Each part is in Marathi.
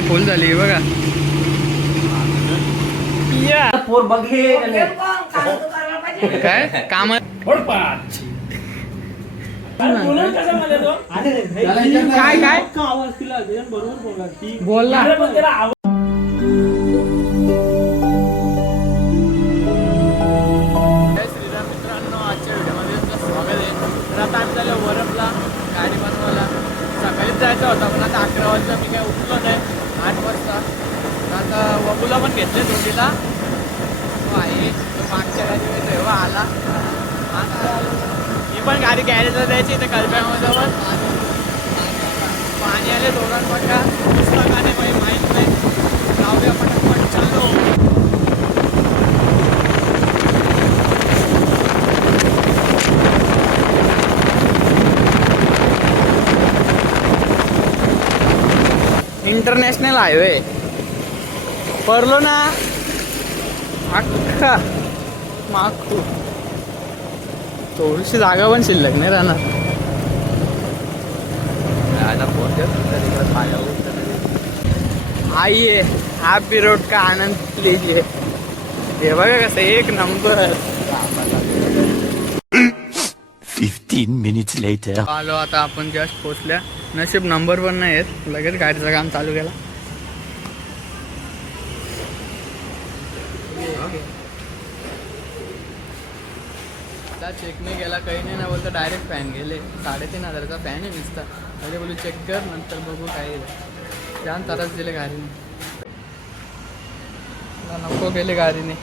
गाडी फुल झाली बघा. पोर बघे काय काम काय काय बोलला. श्रीराम मित्रांनो, आजच्या व्हिडिओमध्ये तुमचं स्वागत आहे. तर आता आम्ही झालो वरपला गाडी बनवायला. सकाळीच जायचं होता पण आता 11 वाजता मी काय उठलो नाही. 8 वाजता आता वबूला पण घेतले जोडीला. तो आहे तो मागच्या गाडीवर तेव्हा आला. मी पण गाडी गॅरेजला द्यायची इथे कलब्यामध्ये. पाणी आले दोघांना बघा. पुस्तक आणि माहीत नाही जाऊया पटकन चालू. इंटरनॅशनल हायवे पडलो ना अख्खा मागू. थोडीशी जागा पण शिल्लक नाही राहणार. आइए हैप्पी रोड का आनंद लीजिए. हे बघा कसं एक नंबर. 15 minutes later. आलो आता आपण जस्ट पोचल्या. नशीब नंबर पण नाही येत. लगेच गाडीचं काम चालू केला. चेक नाही केला काही नाही ना बोलतो. डायरेक्ट फॅन गेले. 3,500चा फॅन आहे नुसता. अरे बोलू चेक कर नंतर बघू काय जाम त्रास दिले गाडीने. नको गेले गाडीने.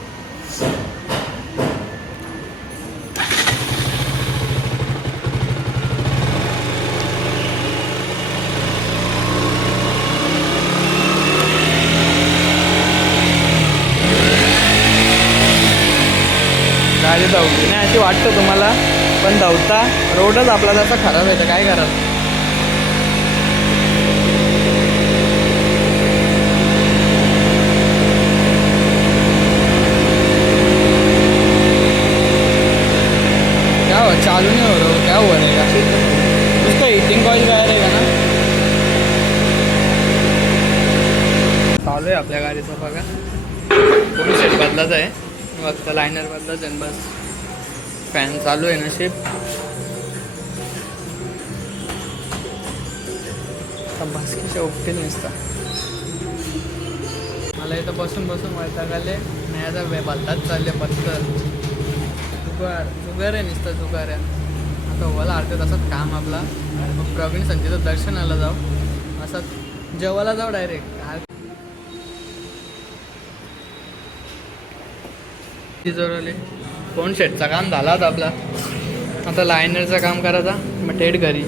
गाडी धावली नाही अशी वाटतं तुम्हाला पण धावता रोडच आपला तसा खराब आहे तर काय करा. क्या हो चालू नहीं हो रहा क्या हुआ रहेगा. उसका हीटिंग कॉइल बाहेर आहे का ना. चालू आहे आपल्या गाडीचा बघा. कोणी सेट बदलाच आहे फक्त लायनर बदलाच आहे बस. फॅन चालू आहे नशीब. भास्कीच्या उपटेल नसता. मला इथं बसून बसून वैताग आले. नाही आता बदलाच चालले पत्तर जुगार आहे नुसतं जुगार आहे. आता ओला अर्ध्या तासात काम आपला. मग प्रवीण संजयचं दर्शनाला जाऊ. असं जेवायला जाऊ डायरेक्ट. जोरले फोन शेटचा काम झाला होता आपला. आता लायनरचं काम करायचा मग थेट घरी.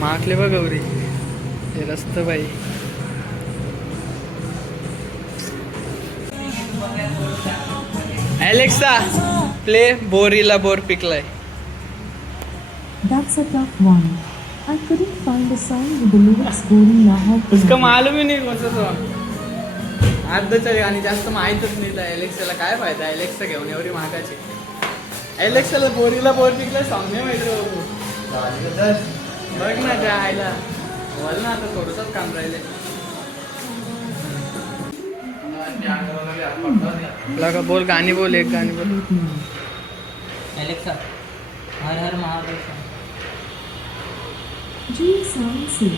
मागले बघ गौरी हे रस्त बाई. एलेक्सा प्ले बोरीला बोर पिकलाय. That's a tough one. I couldn't find a song with the lyrics going now. उसका मालूम ही नहीं कौन सा सॉन्ग. अर्धच्या आणि जास्त माहीतच नाही. एलेक्साला काय फायदा एलेक्सा घेऊन एवढी महागाची. एलेक्साला बोरीला बोर पिकलाय सॉन्ग नाही माहिती. बघ ना त्या आयला बोल ना आता थोडंसंच काम राहिले. लगा बोल गाणी बोल एक गाणी बोल. एलेक्सा हर हर महादेव. जी सांग से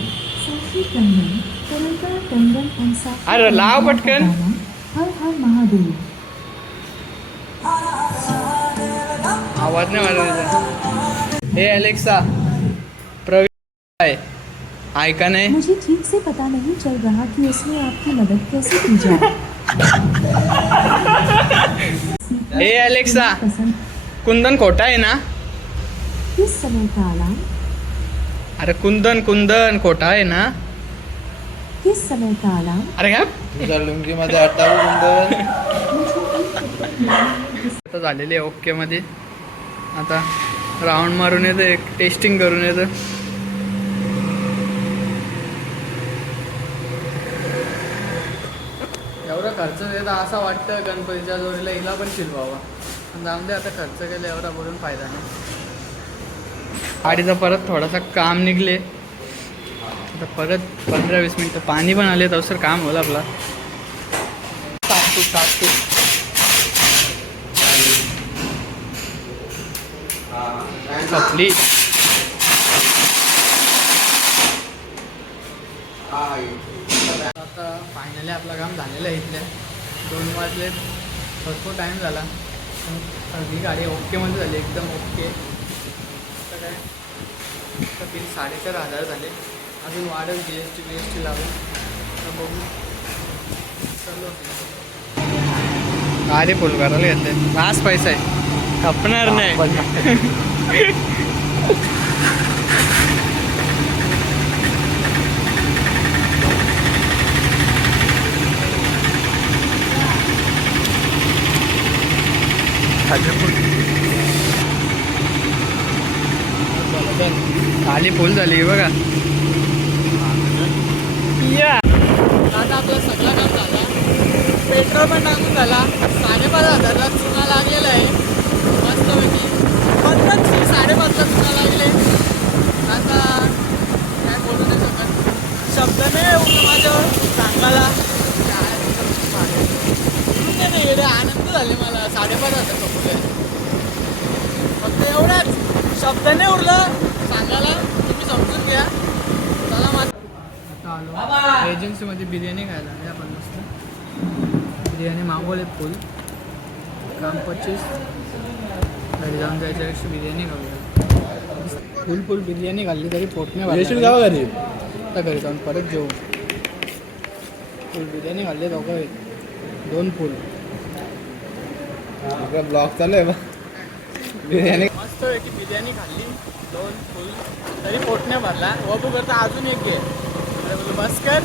साक्षी टंडन तरंगा टंडन and साक्षी अरे लाव पटकन. हर हर महादेव. आवाज नाही मारत. हे एलेक्सा प्रवीण आहे ऐका नाही. मुझे ठीक से पता नहीं चल रहा कि उसने आपकी मदद कैसे की जाए. हे एलेक्सा कुंदन खोटा आहे ना. किस समय का अलार्म. अरे कुंदन कुंदन खोटा आहे ना. किस समय का अलार्म. अरे काय तुझ्या लुंगीमध्ये अट्टावी कुंदन. आता झालेले ओके मध्ये. आता राऊंड मारून येतं एक टेस्टिंग करून येतं. एवढा खर्च देता असं वाटतं गणपतीच्या जोडीला हिला पण शिलवावा. जाऊन दे आता खर्च केला एवढा बोलून फायदा नाही. गाडीचं परत थोडासा काम निघले आता परत 15-20 मिनटं पाणी पण आले तर काम होईल आपला टाकतो आपली आता फायनली आपलं काम झालेलं आहे इथल्या 2 वाजले भरपूर टाईम झाला सगळी गाडी ओकेमध्ये झाली एकदम ओके आता काय तर बिल 4,500 झाले अजून वाढेल GST लावून तर बघू चलो गाडी फुल करायला घेतले हाच पैसा आहे खपणार नाही खाली फुल झाली बघा या आता आपलं सगळं काम झालं पेट्रोल पण टाकून झाला 5,500ला चुना लागलेला आहे मस्तपैकी 5,500ला चुना लागले आता काय बोलू नाही शकत शब्द नाही उठलं माझ्यावर सांगायला नाही एवढे आनंद झाले मला 5,500 कपडे फक्त एवढाच शब्द नाही उरलं सांगायला तुम्ही समजून घ्या चला आता आलो एजन्सीमध्ये बिर्याणी खायला आहे आपण मस्त बिर्याणी मागवले फुल काम 25 घरी जाऊन जायच्यापेक्षा बिर्याणी खाऊया फुल बिर्याणी खाल्ली तरी पोट नाही गावा घरी आता घरी जाऊन परत जेऊ फुल बिर्याणी खाल्ली दोघं 2 फुल ब्लॉग चालू आहे बिर्याणी मस्त की बिर्याणी खाल्ली 2 फुल तरी पोट नाही भरला वबू करता अजून एक घे अरे बोलू बस कर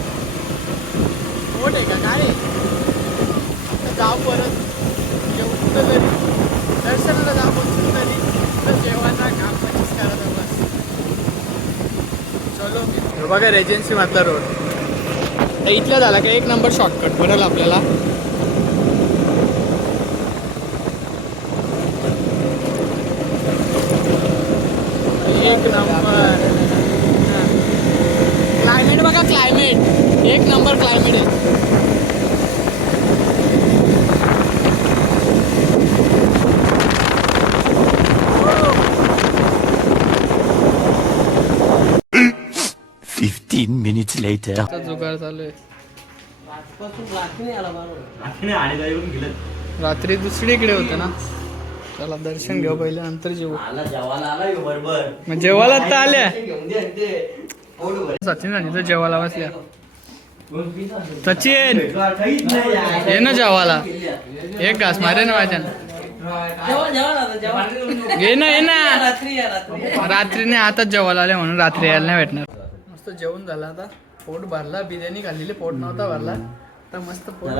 पोट आहे का काय आता जाऊ परत येऊ कुठं तरी दर्शनाला जाऊ कुठं तरी तर जेवणाचा काम पचीस करायचा बस चलो हे बघा रेजन्सी मधला रोड इथला झाला का 1 नंबर शॉर्टकट पडेल आपल्याला एक नंबर क्लायमेट बघा क्लायमेट 1 नंबर क्लायमेट आहे minutes later. आता जुगार चालू आहे रात्री दुसरीकडे होतं ना चला दर्शन घेऊ पहिले नंतर जेवू मग जेवायला तर आल्या सचिन आणि तर जेवायला बसल्या सचिन ये ना जेवायला एक घास मारे ना माझ्या ये ना रात्री नाही आताच जेवायला आले म्हणून रात्री यायला नाही भेटणार मस्त जेवण झालं आता पोट भरला बिर्याणी खाल्लेली पोट नव्हता भरला तर मस्त पोट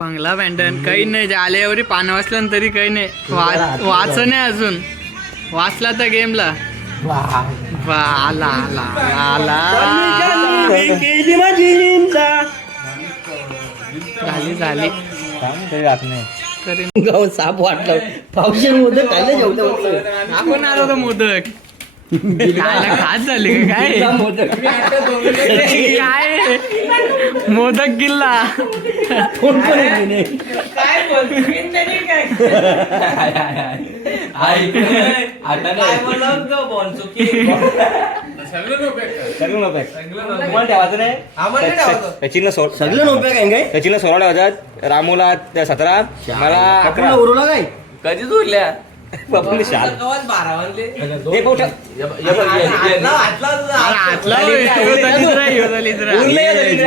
बंगला बँडन काही नाही आल्यावरी पानं वाचलं तरी काही नाही वाच नाही अजून वाचला तर गेमला झाली साप वाटलं पावशेर मोदक खायला जेवलं आपण आलो तर मोदक खात झाले काय काय मोदक गिल्ला सगळं नोप्या काय सचिनला 16 ठेवायचा रामूला 17 मला 11 उरला काय कधी जोडल्या बापूने शाल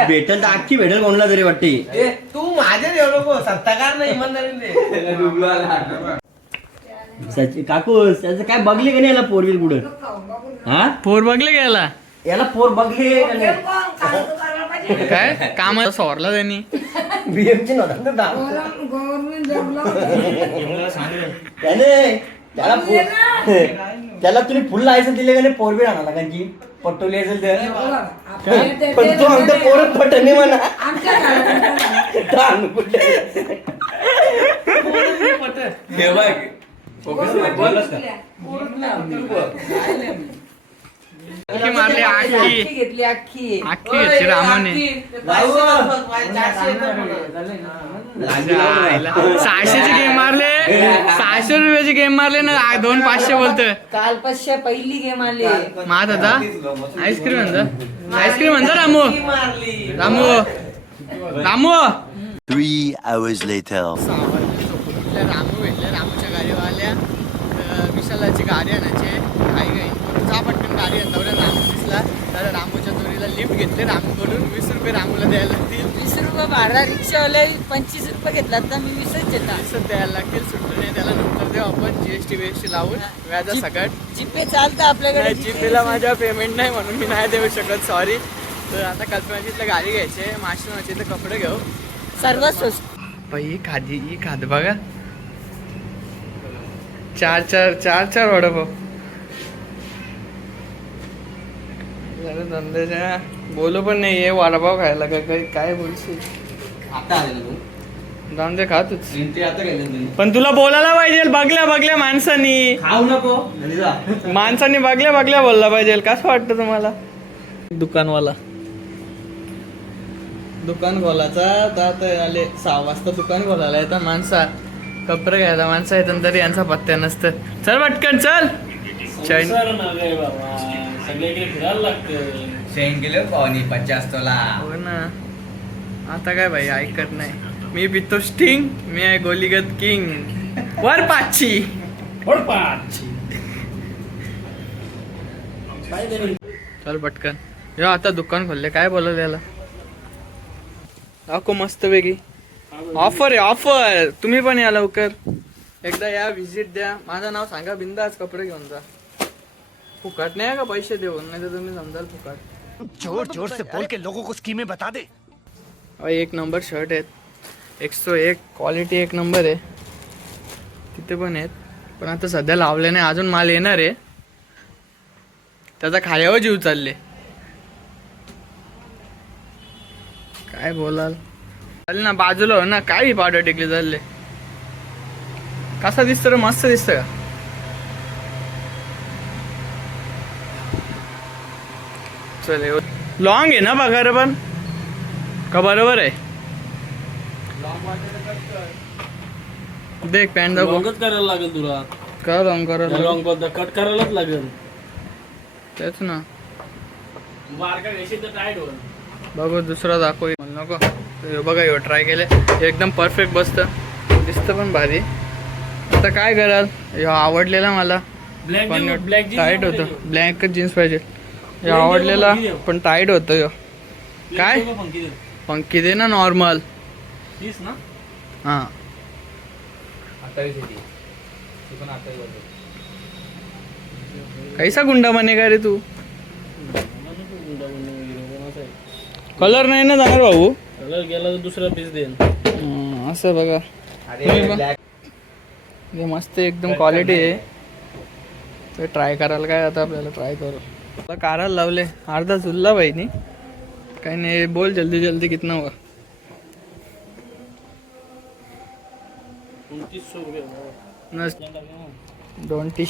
भेटल तर अख्खी भेटेल कोणाला तरी वाटते तू माझ्या नको सत्ताकार नाही काकू त्याचं काय बघले का नाही याला फोर व्हील कुठं हा पोर बघले गेला याला फोर बघले काय काम सोरला त्यांनी बीएमची नव्हता त्याला तुम्ही फुल लायसन दिले का नाही फोर व्हील आणाला कारण की पटोली असेल तर पण तो आमच्या पोरच पटत नाही म्हणा हे बघ बोललास का? आखी मारली आखी घेतली आखी घेतली रामाने 600ची गेम मारले 600 रुपयाची गेम मारले ना 2-500 बोलतोय काल 500 पहिली गेम आली मात होता आईस्क्रीम म्हणता रामू रामू 3 hours later. रामू भेटले रामूच्या गाडीवाल्या विशालाची गाडी आणायची काही जा पटकन गाडी आणल्यावर रामू दिसला तर रामूच्या चोरीला लिफ्ट घेतले रामूकडून 20 रुपये रामूला द्यायला लागतील 20 रुपये भाडा रिक्षावाले 25 रुपये घेतला तर मी 20च देता 20 द्यायला लागतील सुटलं नाही त्याला नंतर देऊ आपण जीएसटी बीएसटी लावून व्याजा सगळं जीपे चालतं आपल्याकडे जीपेला माझ्या पेमेंट नाही म्हणून मी नाही देऊ शकत सॉरी तर आता कल्पनाची इथलं गाडी घ्यायची माशिनाची इथं कपडे घेऊ सर्वात स्वस्त ही खाद बघा 4 वडापाव धंद्याच्या बोलू पण नाही ये वडापाव खायला काय बोलशील आता आले ना तू जाऊन दे खातच एंट्री आता केली तुम्ही पण तुला बोलायला पाहिजे बघल्या माणसानी खाऊ नको घरी जा. माणसांनी बघल्या बोलला पाहिजे कसं वाटतं तुम्हाला दुकान खोलाचा आता आले 6 वाजता दुकान खोलायला येतात माणसा कपडे घ्यायला माणसं येतात तरी यांचा पत्त्या नसतं चल पटकन चल शेण गेलो पाहुणे 50 तोला हो ना आता काय भाई ऐकत नाही मी पितो स्टिंग मी आहे गोलीगत किंग वर पाचची चल पटकन यो आता दुकान खोलले काय बोलवलं याला दाखव मस्त वेगळी ऑफर आहे ऑफर तुम्ही पण या लवकर एकदा या व्हिजिट द्या माझं नाव सांगा बिंदास कपडे घेऊन जा फुकट नाही का पैसे देऊन नाही तर तुम्ही समजाल फुकट जोर जोर से बोल के लोगों को स्कीमें बता दे. एक नंबर शर्ट आहेत 101 क्वालिटी 1 नंबर आहे तिथे पण आहेत पण आता सध्या लावले नाही अजून माल येणार आहे त्याचा खायावर जीव चालले काय बोलाल चालेल ना बाजूला हो ना काय पावडर टेकले चालले कसा दिसतं रे मस्त दिसतं का चले लॉंग आहे ना बघा पण का बरोबर आहे देख पॅन्ट दाखव लॉंगच करायला लागेल तुला का लॉंग करायला लॉंग बद्दल कट करायलाच लागेल तेच ना बारका रेषे तर टाईट होईल बघू दुसरा दाखव नको हे बघा ह्यो ट्राय केले एकदम परफेक्ट बसतं दिसतं पण भारी आता काय कराल ह्यो आवडलेला मला पण टाईट होतं ब्लॅक जीन्स पाहिजे हे आवडलेला पण टाईट होतं ह्यो काय पंखी दे ना नॉर्मल ना हां कैसा गुंडा बनेगा रे तू कलर नाही ना जाणार भाऊ कलर गेला तर दुसरा पीस देईन असं बघा हे मस्त एकदम क्वालिटी आहे ते ट्राय करायला काय आता आपल्याला ट्राय करू मला काराला लावले अर्धा चुल्ला बहिणी काही नाही बोल जल्दी जल्दी कितना हुआ 2 टी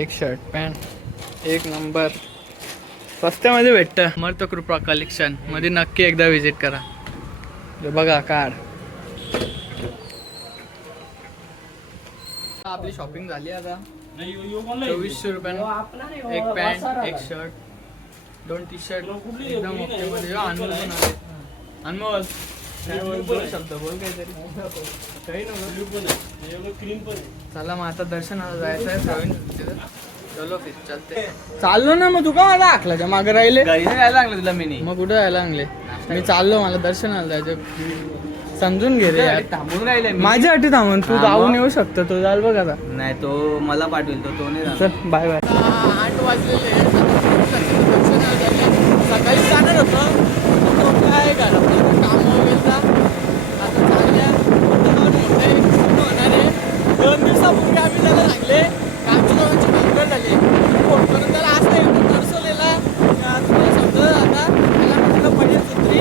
एक शर्ट पॅन्ट 1 नंबर स्वस्त्यामध्ये भेटतं मर्त कृपा कलेक्शन मध्ये नक्की एकदा व्हिजिट करा हे बघा कार्ड आपली शॉपिंग झाली आता 2400 रुपयानं 1 पॅन्ट 1 शर्ट 2 टी शर्ट एकदम ओके मध्ये अनमोल पण आले अनमोल काय बोल शब्द बोल काहीतरी काही नव्हतं चला मग आता दर्शनाला जायचं आहे प्रवीण चलो फिर चलते चाललो ना मग तू का मला आखलाच्या मागे राहिले घरी नाही जायला लागलं तुला मी मग कुठं जायला लागले मी चाललो मला दर्शनाला जायचं समजून घे रे यार थांबून राहिले मी. माझ्यासाठी थांबून तू जाऊन येऊ शकतो तो जाल बघ आता नाही तो मला पाठवेल तो नाही जाणार. चल बाय बाय 8 वाजलेले सकाळी जाणार होतं काय घरात काम वगैरे आता चालल्या होणार आहे 2 दिवसापूर्वी आम्ही त्याला सांगले आमच्या दोघांची भानगड झाली फोन करून त्याला असं येतो दर्शवलेला तुला समजलं आता त्याला म्हटलं पडेल सुत्री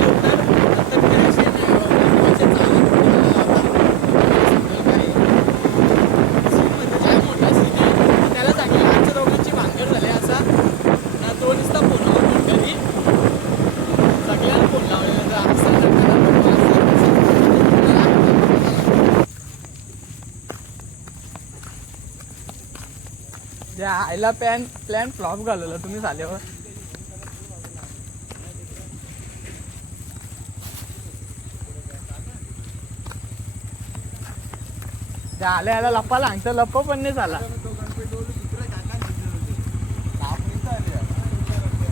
नंतर आयला प्लॅन फ्लॉप घालवला तुम्ही झाल्यावर. आल्या याला लप्पा लागतं, लप्प पण नाही झाला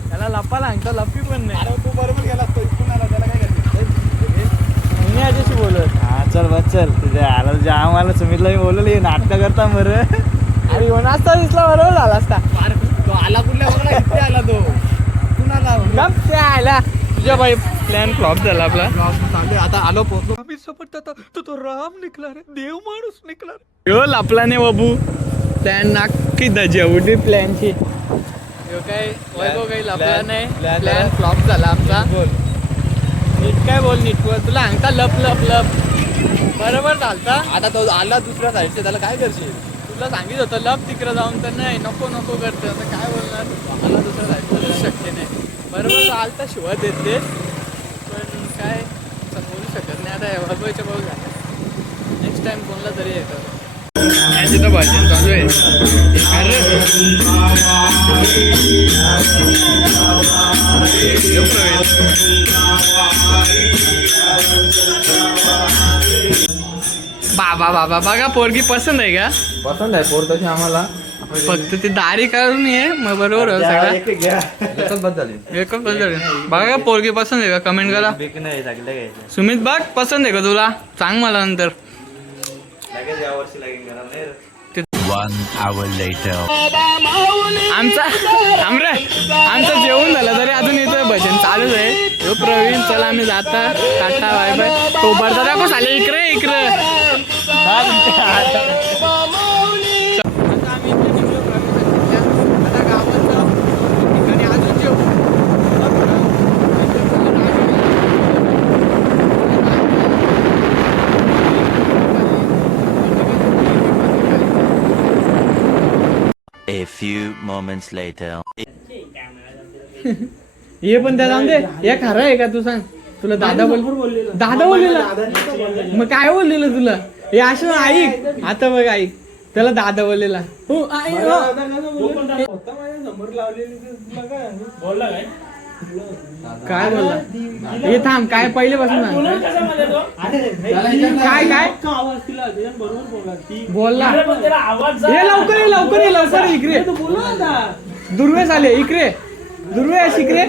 त्याला, लप्पा लागतं लप्पी पण नाही. तू बरोबर गेला तो इथून आला, त्याला काय करते मी याच्याशी बोलत. हा चल बस चल, तुझ्या आला तुझ्या आम्हाला सुमितला मी बोलवलं नाटक करता बरं. अरे येऊन असता दिसला बरोबर झाला असता. तो आला कुठल्या बघा, इथे आला तो कुठून आला गप ते आयला तुझ्या बाई प्लॅन फ्लॉप झाला आपला. आता आलो पोहोचलो. तो राम निकला रे, देव माणूस निकला रे. यो लापला नाही बाबू, प्लॅन नाकी दजावटी प्लॅनची. यो काय वैभव काही लापला नाही, प्लॅन फ्लॉप झाला आमचा. नीट काय बोल, नीट बोल. तुला सांगता लप लप लप बरोबर चालता. आता तो आला दुसऱ्या साईडचे, त्याला काय करशील. तुला सांगित होतं लप तिकडे जाऊन, तर नाही नको नको करते. आता काय बोलणार, आला दुसऱ्या साईडचे शक्य नाही. बरोबर चालता शिवा देते, पण काय बोलू शकत नाही. आता वैभवच्या भाऊ झाला, नेक्स्ट टाइम कोणला तरी येतं. तिथं भाषण चालू आहे. बाबा बाबा बघा, पोरगी पसंत आहे का? पसंत आहे पोर तशी आम्हाला. फक्त ती दारी काढून ये मग बरोबर आहे सगळं. एकच बदल एकच बदल. बघा पोरगी पसंत आहे का, कमेंट करा. नाही लागलं घ्यायचं सुमित बघ पसंत आहे का तुला, सांग मला नंतर. लगेच यावर्षी लागेल घराला नाही रे. 1 hour later. आमचं जेवण झालं तरी अजून इथं भजन चालूच आहे. हो प्रवीण, चला आम्ही जाता, टाटा बाय बाय. तो बरदा दाखव साले, इकडे इकडे. आता आम्ही इथे निघलो प्रवीण, आता गावात जाऊ, ठिकाणी अजून जेवू. A few moments later. हे पण त्या जाऊन दे. हे खरं आहे का, तू सांग. तुला दादा बोललेला, दादा बोललेला, मग काय बोललेलं तुला? हे असं ऐक, आता बघ ऐक, त्याला दादा बोललेला. हो आई काय बोलला, हे थांब, काय पहिलेपासून सांग. काय काय बोलला, हे लवकर ये लवकर ये लवकर ये इकडे. दुर्वेश आले इकडे, दुर्वेश इकडे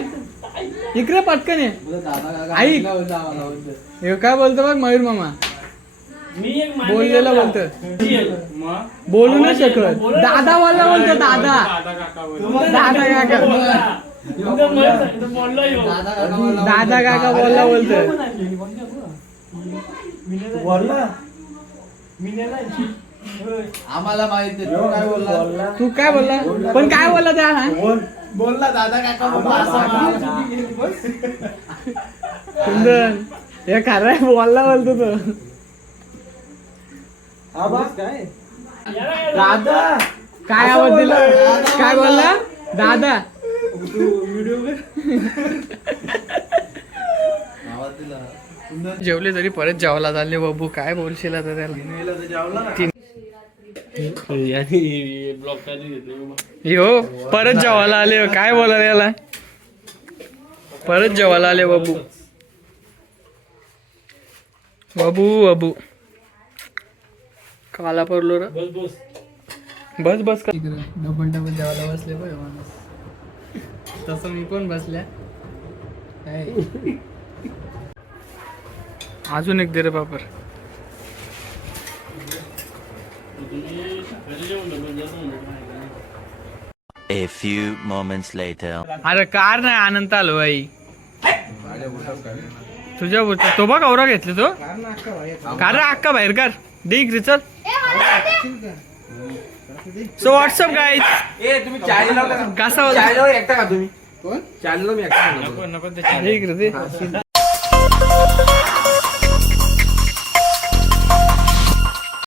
इकडे पटकन ये. ऐक हे काय बोलतो बघ मयूर मामा, बोललेला बोलतो, बोलू नाही शकत. दादा बोलला बोलतो, दादा दादा काका, दादा काका बोलला बोलतो. आम्हाला माहिती काय बोलला, तू काय बोलला, पण काय बोलला त्या बोलला दादा काका सुंदर. हे खरं आहे, बोलला बोलतो तो. काय दादा काय आवाज दिला, काय बोलला दादा. जेवले तरी परत जेवायला झाले बाबू, काय बोलशील आता त्याला. हो परत जेवायला आले, काय बोला याला, परत जेवायला आले बाबू. बाबू बाबू काला पडलो रे. बस बस का डबल डबल जेवायला बसले पाहिजे माणूस. तसं मी पण बसल्या. अजून एक दे रे बापर. A few moments later. अरे कार नाही आनंद आलो बाई तुझ्या बोलतो. तो बघ औरा घेतले तो कार रे अक्का बाहेर कर दे इकडे चल. सो व्हॉट्सअप गाईज, कसा होता तुम्ही चॅनल मी नको नको इकडे दे.